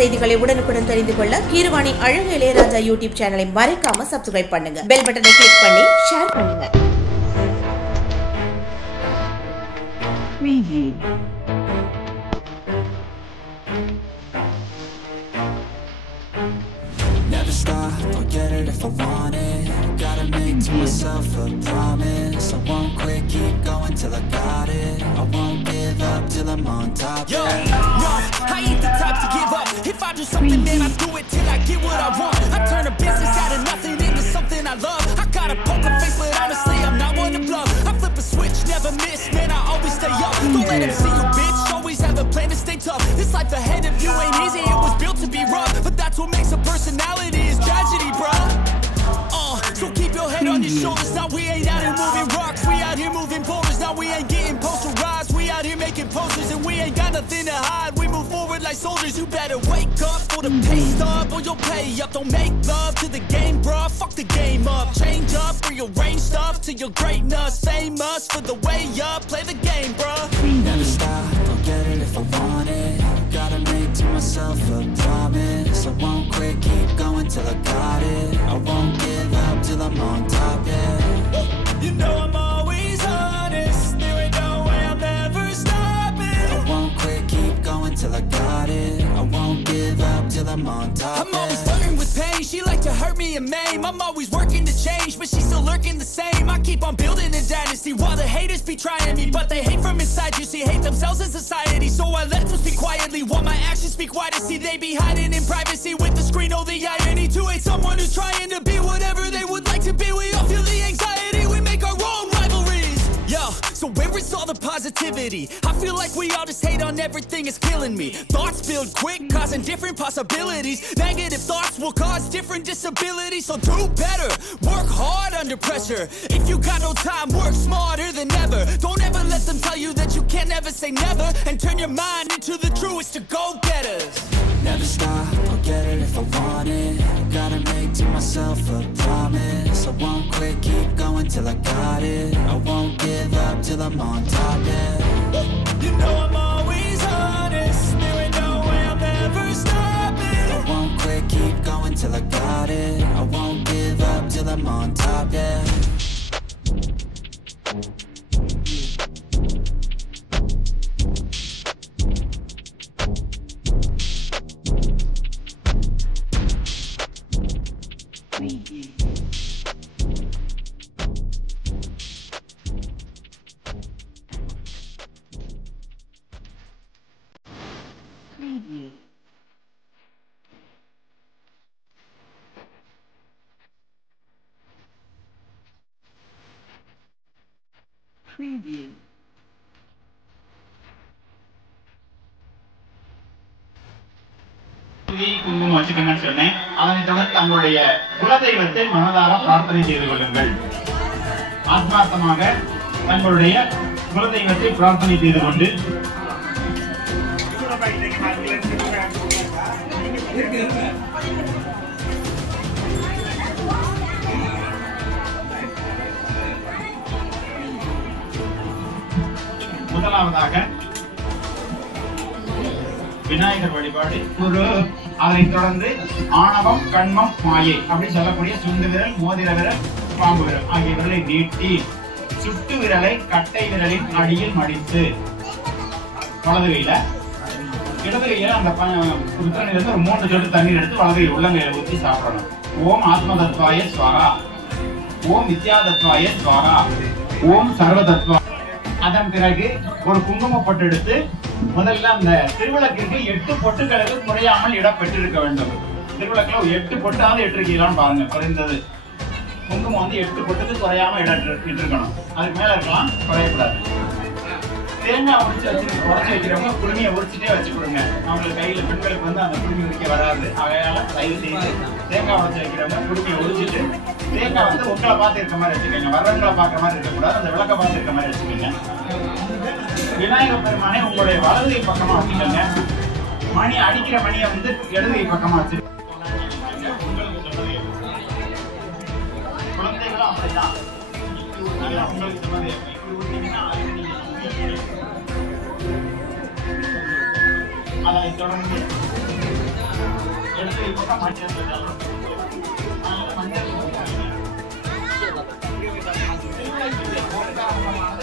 செய்திகளை உடனுக்குடன் தெரிந்து கொள்ள கீரவாணி அழகு இளையராஜா யூடியூப் சேனலை மறக்காம சப்ஸ்கிரைப் பண்ணுங்க. பெல் பட்டனை கிளிக் பண்ணி ஷேர் பண்ணுங்க. Never stop, I'll get it if I want it. Gotta make to myself a promise. I won't quit, keep going till I got it. I won't give up till I'm on top. Yo, no, I ain't the type to give up. If I do something, man, I do it till I get what I want. I turn a business out of nothing into something I love. I got a poker face, but honestly, I'm not one to bluff. I flip a switch, never miss, man, I always stay up. Don't let them see you, bitch, always have a plan to stay tough. This life ahead of you ain't easy, it was built to be rough. But that's what makes a personality, is tragedy, bruh. So keep your head on your shoulders. Now we ain't out here moving rocks, we out here moving boulders. Now we ain't getting posterized, we out here making posters. And we ain't got nothing to hide, we move forward like soldiers. You better wake up for the pay stub or you'll pay up. Don't make love to the game, bruh, fuck the game up. Change up, rearrange stuff to your greatness. Famous for the way up, play the game, bruh. Never stop, I'll get it if I want it. Gotta make to myself a promise. I won't quit, keep going till I got it. I won't give up till I'm on top, yeah. You know I'm always honest, there ain't no way I'm ever stopping. I won't quit, keep going till I got it. I won't give up till I'm on top, I'm always flirting with pain, she like to hurt me and maim. I'm always working to change, but she's still lurking the same. I keep on building a dynasty while the haters be trying me. But they hate from inside, you see, hate themselves in society. So I let them speak quietly while my actions speak wider. See, they be hiding in privacy with the screen, oh the irony. To hate someone who's trying to be whatever they would like to be. We all feel the anxiety, we make our own rivalries. Yo, so where is all the positivity? I feel like we all just hate on everything, it's killing me. Thoughts build quick, causing different possibilities. Negative thoughts will cause different disabilities. So do better, work hard under pressure. If you got no time, work smarter than ever. Don't ever let them tell you that you can't ever say never. And turn your mind into the truest to go-getters. Never stop, I'll get it if I want it. Gotta make to myself a promise. I won't quit, keep going till I got it. I won't give up till I'm on top, yeah. You know I'm always honest, there ain't no way I'm ever stopping. I won't quit, keep going till I got it. I won't give up till I'm on top, yeah. Preview. குங்குமம் வச்சுக்கங்கன்னு சொன்னேன். அதனை தொடர்ந்து தங்களுடைய குலதெய்வத்தை மனதார பிரார்த்தனை செய்து கொள்ளுங்கள். ஆத்மார்த்தமாக தங்களுடைய குலதெய்வத்தை பிரார்த்தனை செய்து கொண்டு முதலாவதாக விநாயகர் வழிபாடு குரு, அதனைத் தொடர்ந்து ஆணவம், கண்மம், மாயை அப்படின்னு சொல்லக்கூடிய சுண்டு விரல், மோதிர விரல், பாம்பு விரல் ஆகிய விரலை நீட்டி சுட்டு விரலை கட்டை விரலின் அடியில் மடித்து வலது கையில, இடது கையில அந்த புத்தனிலிருந்து ஒரு 3 சொட்டு தண்ணீர் எடுத்து வலது கை உள்ளங்கையில ஊற்றி சாப்பிடணும். ஓம் ஆத்ம தத்வாய ஸ்வாகா, ஓம் வித்யா தத்வாய ஸ்வாகா, ஓம் சர்வ தத்வா. அதன் பிறகு ஒரு குங்கும பொட்டு எடுத்து முதல்ல அந்த திருவிளக்கிற்கு 8 பொட்டுகளுக்கு குறையாமல் இடம் பெற்றிருக்க வேண்டும். திருவிளக்குல 8 பொட்டாவது இட்டிருக்கீங்களான்னு பாருங்க. குறைந்தது குங்குமம் வந்து 8 பொட்டுக்கு குறையாம இடம் இட்டிருக்கணும். அதுக்கு மேல இருக்கலாம், குறையக்கூடாது. தேங்காய் உடைச்சு வைக்கிறவங்க குடுமையை உரிச்சுட்டே வச்சு கொடுங்க. அவங்களுக்கு கையில பெண்களுக்கு வந்து அந்த குடுமி உரிக்க வராது. அதையால தயவு செய்து தேங்காய் உடைச்சு வைக்கிறவங்க குடுமையை உரிச்சிட்டு தேங்காய் வந்து உங்களை பார்த்து இருக்க மாதிரி வச்சுக்கோங்க. வர்றவங்களை பார்க்குற மாதிரி இருக்கக்கூடாது, அந்த விளக்க பார்த்து இருக்க மாதிரி வச்சுக்கோங்க. விநாயகர் பெருமானை உங்களுடைய வலது பக்கமா வச்சுக்கோங்க. மணி அடிக்கிற மணியை வந்து இடது பக்கமா வச்சு குழந்தைகளும் அப்படிதான். உங்களுக்கு சொன்னது அதனைத் தொடர்ந்து பக்கம் மஞ்சள்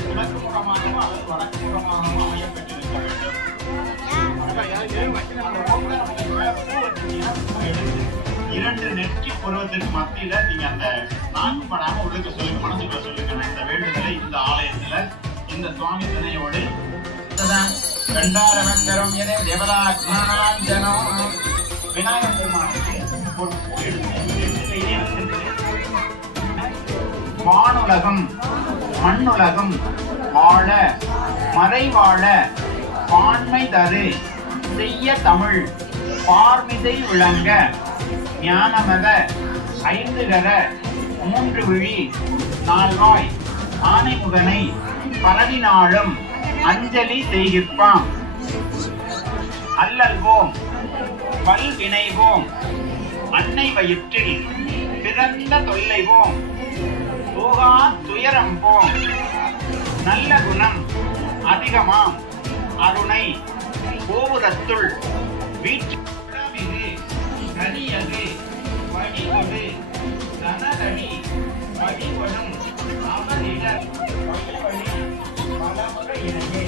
கிழக்கு முகமாகவும் அல்லது வடக்கு முகமாகவும் அமையப்பட்டிருக்க வேண்டும். இரண்டு நெற்றி புருவத்துக்கு மத்தியில நீங்க அந்த நான்கு படாம உள்ளுக்கு சொல்லுங்க, மனசுக்குள்ள சொல்லுங்க. இந்த வேண்டுதலை இந்த ஆலயத்துல இந்த சுவாமி திணையோடு விநாயகர் பெருமானுக்கு ஒரு பூ எடுத்து வானுலகம் மண்ணுலகம் வாழ மறைவாழ பான்மை தரு செய்ய தமிழ் பார்மிசை விளங்க ஞானமத ஐந்துகர மூன்று விழி நால்வாய் ஆனைமுகனை பரவினாளும் அஞ்சலி செய்கிற்பாம் அல்லல்வோம் பல்வினைவோம் அன்னை வயிற்றில் பிறந்த தொல்லைவோம் போகா துயரம் போம் நல்ல குணம் அதிகமாம் அருணை கோபுரத்துள் வீட்டு கனியது வடிவது தனதடி வடிவனும் அவரிடர் வழிவழி பலமுறை இணையே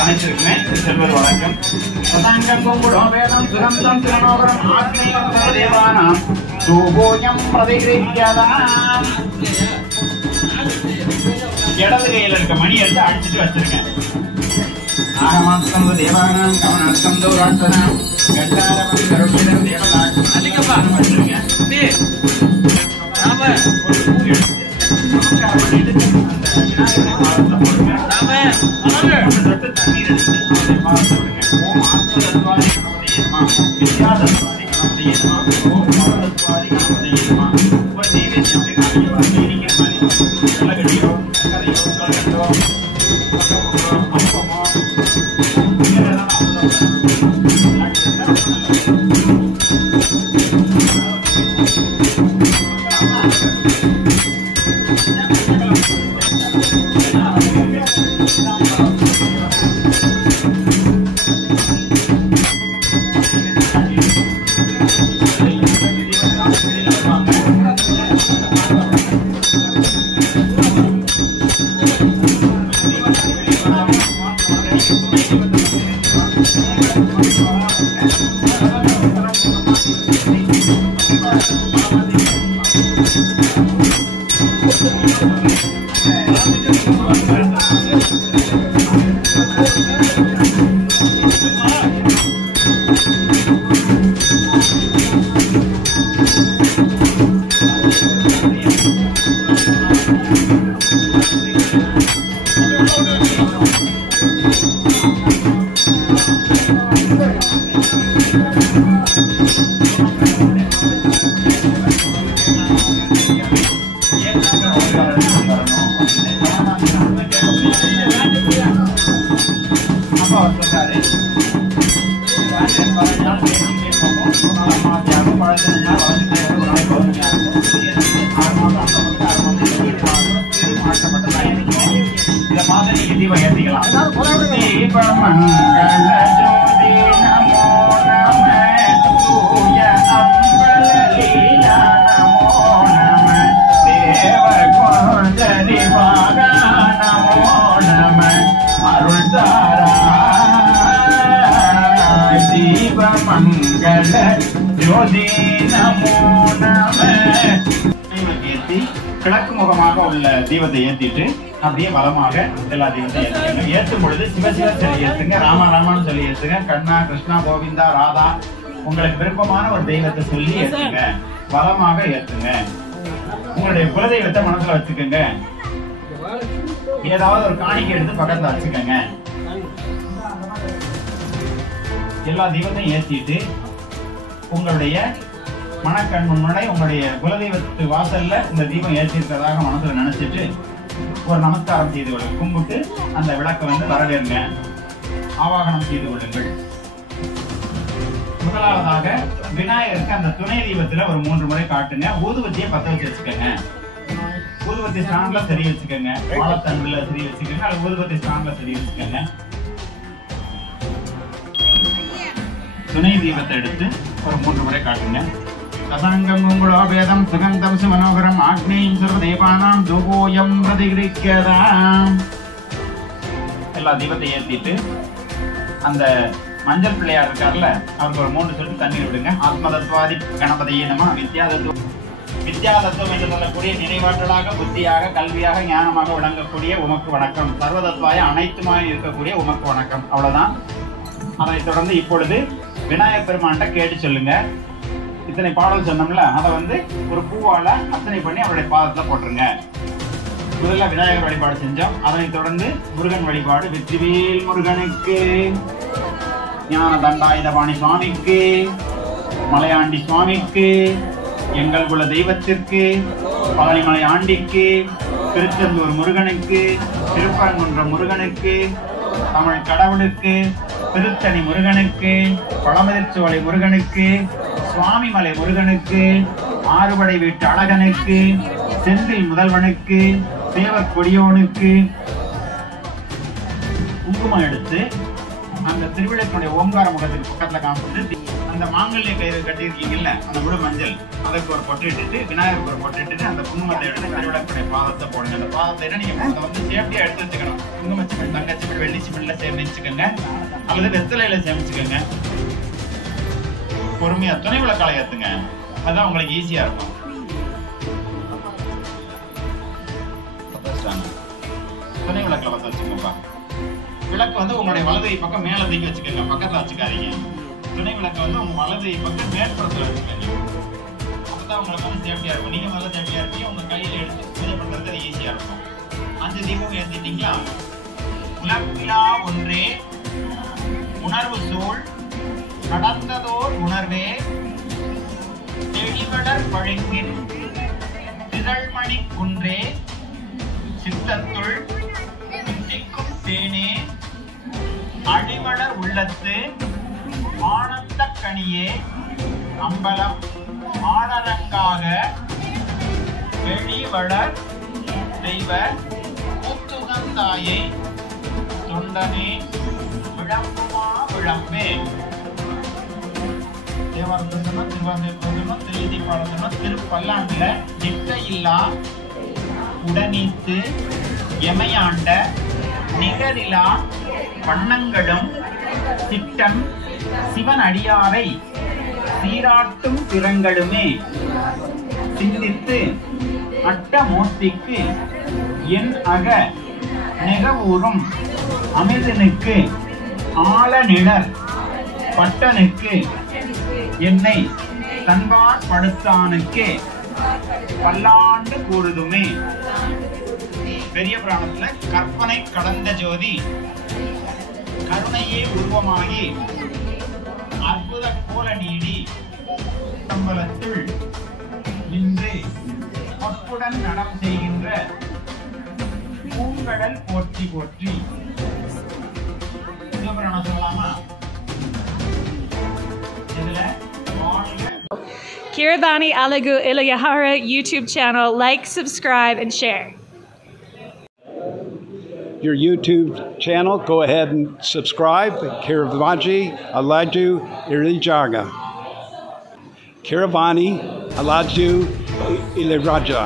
அனைத்திருக்கிறேன். செல்வர் வணக்கம். சதாங்கம் வேதம் சுரந்தம் திருநோகரம் ஆத்மீயம் தேவானாம் சூபோயம் பிரதிகிரிக்கதாம். இடது கையில் இருக்க மணி எடுத்து அடிச்சுட்டு வச்சிருக்கேன். ஆகமாஸ்தம் தேவானாம் கவனாஸ்தம் தோராட்சனாம் கட்டாரமணி கருஷிதம் தேவதாட்சம் அதிகமாக வச்சிருக்கேன். ஒரு பூ எடுத்து நமஸ்காரம் பண்ணிட்டு அந்த விநாயகரை பாதத்தில் போடுங்க. தொட்டு தண்ணீர் எடுத்து அதை பாதத்தில் விடுங்க. ஓம் ஆத்மதத்வாதி கணபதியேமா வித்யாதத்வாதி கணபதியேமா ஓம் மகதத்வாதி கணபதியேமா. ஒரு நைவேத்தியம் அப்படி காமிக்க இனிக்கிற மாதிரி கள்ளகடியோ கதையோ கல்கட்டோ அப்பமோ இதெல்லாம் கிழக்கு முகமாக உள்ள தீபத்தை ஏற்றிட்டு அப்படியே வளமாக எல்லா தீபத்தையும் ஏற்றுங்க. ஏற்றும் பொழுது சிவசிவ சொல்லி ஏற்றுங்க, ராமா ராமான்னு சொல்லி ஏற்றுங்க, கண்ணா கிருஷ்ணா கோவிந்தா ராதா உங்களுக்கு விருப்பமான ஒரு தெய்வத்தை சொல்லி ஏற்றுங்க, வளமாக ஏற்றுங்க. உங்களுடைய குலதெய்வத்தை மனசுல வச்சுக்கோங்க. ஏதாவது ஒரு காணிக்கை எடுத்து பக்கத்துல வச்சுக்கோங்க. எல்லா தீபத்தையும் ஏற்றிட்டு உங்களுடைய மனக்கண் முன்னாடி உங்களுடைய குலதெய்வத்து வாசல்ல இந்த தீபம் ஏற்றிருக்கிறதாக மனசுல நினைச்சிட்டு ஒரு நமஸ்காரம் செய்து கொள்ளுங்க. கும்பிட்டு அந்த விளக்கை வரவேறுங்க, ஆவாகனம் செய்து கொள்ளுங்கள். முதலாவதாக விநாயகருக்கு அந்த துணை தீபத்துல ஒரு 3 முறை காட்டுங்க. ஊதுவத்தியை பத்த வச்சு வச்சுக்கோங்க. ஊதுபத்தி ஸ்டாண்ட்ல சரி வச்சுக்கோங்க. வாழைத்தண்டுல சரி வச்சுக்கோங்க. அல்லது ஊதுபத்தி ஸ்டாண்ட்ல சரி வச்சுக்கோங்க. துணை தீபத்தை எடுத்து ஒரு 3 முறை காட்டுங்க. கசாங்கம் குங்குளோபேதம் சுகந்தம் சுமனோகரம் ஆக்னேயம் சர்வதேவானாம் தூபோயம் பிரதிகிரிக்கதாம். எல்லா தீபத்தை ஏற்றிட்டு அந்த மஞ்சள் பிள்ளையார் இருக்கார்ல, அவருக்கு ஒரு 3 சொட்டு தண்ணீர் விடுங்க. ஆத்மதத்வாதி கணபதியே நம. வித்யாதத்துவம் என்று சொல்லக்கூடிய நினைவாற்றலாக, புத்தியாக, கல்வியாக, ஞானமாக விளங்கக்கூடிய உமக்கு வணக்கம். சர்வதத்வாய அனைத்துமாய் இருக்கக்கூடிய உமக்கு வணக்கம். அவ்வளவுதான். அதைத் தொடர்ந்து இப்பொழுது விநாயகர் பெருமான்கிட்ட கேட்டு சொல்லுங்க. இத்தனை பாடல் சொன்னோம்ல, அதை ஒரு பூவால அர்ச்சனை பண்ணி அவருடைய பாதத்துல போட்டுருங்க. முதல்ல விநாயகர் வழிபாடு செஞ்சோம். அதனைத் தொடர்ந்து முருகன் வழிபாடு. வெற்றிவேல் முருகனுக்கு, ஞான தண்டாயுதபாணி சுவாமிக்கு, மலையாண்டி சுவாமிக்கு, எங்கள் குல தெய்வத்திற்கு, பழனிமலை ஆண்டிக்கு, திருச்செந்தூர் முருகனுக்கு, திருப்பரங்குன்றம் முருகனுக்கு, தமிழ் கடவுளுக்கு, திருத்தணி முருகனுக்கு, பழமதிர்ச்சோலை முருகனுக்கு, சுவாமிமலை முருகனுக்கு, ஆறுபடை வீட்டு அழகனுக்கு, செந்தில் முதல்வனுக்கு, தேவர் கொடியோனுக்கு குங்குமம் எடுத்து அந்த திருவிளக்குடைய ஓங்கார முகத்துக்கு பக்கத்துல காமிச்சு அந்த மாங்கல்ய கயிறு கட்டியிருக்கீங்கல்ல, அந்த முழு மஞ்சள் அதற்கு ஒரு பொட்டு இட்டுட்டு, விநாயகருக்கு ஒரு பொட்டு இட்டுட்டு, அந்த குங்குமத்தை எடுத்து திருவிளக்குடைய பாதத்தை போடுங்க. அந்த பாதத்தை நீங்க அதை சேஃப்டியா எடுத்து வச்சுக்கணும். குங்குமச்சிமிழ், தங்கச்சிமிழ், வெள்ளிச்சிமிழ்ல சேமிச்சுக்கோங்க, அல்லது வெத்தலையில சேமிச்சுக்கோங்க. பொறுமையா துணை விளக்கால ஏத்துங்க. அதான் உங்களுக்கு ஈஸியா இருக்கும். துணை விளக்கில் பற்ற வச்சுக்கோப்பா. விளக்கு உங்களுடைய வலது பக்கம் மேல தூக்கி வச்சுக்கோங்க, பக்கத்துல வச்சுக்காதீங்க. துணை விளக்கு உங்க வலது பக்கம் மேற்புறத்துல வச்சுக்கோங்க. அப்பதான் உங்களுக்கு சேஃப்டியா இருக்கும். நீங்க முதல்ல சேஃப்டியா இருப்பீங்க, உங்க கையில எடுத்து பூஜை பண்றது ஈஸியா இருக்கும். 5 தீபம் ஏற்றிட்டீங்களா? உலகிலா ஒன்றே உணர்வு சூழ் நடந்ததோர் உணர்வே தெளிவளர் பழங்கின் திரள்மணி குன்றே சித்தத்துள் சித்திக்கும் தேனே அழிவளர் உள்ளத்து ஆனந்த கனியே அம்பலம் ஆனரங்காக வெளிவளர் தெய்வ கூத்துகந்தாயை தொண்டனே விளம்புமா விளம்பே. தேவாரத்தனம், திருவாதிரம், திருப்பாடத்தனம், திருப்பல்லாண்டுல நிட்டையில்லா உடனீத்து எமையாண்ட நிகரிலா வண்ணங்களும் சிட்டம் சிவன் அடியாரை சீராட்டும் திறங்களுமே சிந்தித்து அட்டமூர்த்திக்கு என் அக நெகவூரும் அமிர்தனுக்கு ஆழநிழற் பட்டனுக்கு என்னை தன்பார் படுத்தானுக்கு பல்லாண்டு கூறுதுமே. பெரிய புராணத்துல கற்பனை கடந்த ஜோதி கருணையே உருவமாகி அற்புத கோல நீடி சம்பளத்துள் நின்று பொற்புடன் நடம் செய்கின்ற பூங்கடல் போற்றி போற்றி. சிவபுராணம் சொல்லலாமா? இதுல Kiravani Alagu Ilayahara YouTube channel. Like, subscribe, and share. Your YouTube channel, go ahead and subscribe. Kiravani Alaju Ilijaga. Kiravani Alaju Iliraja.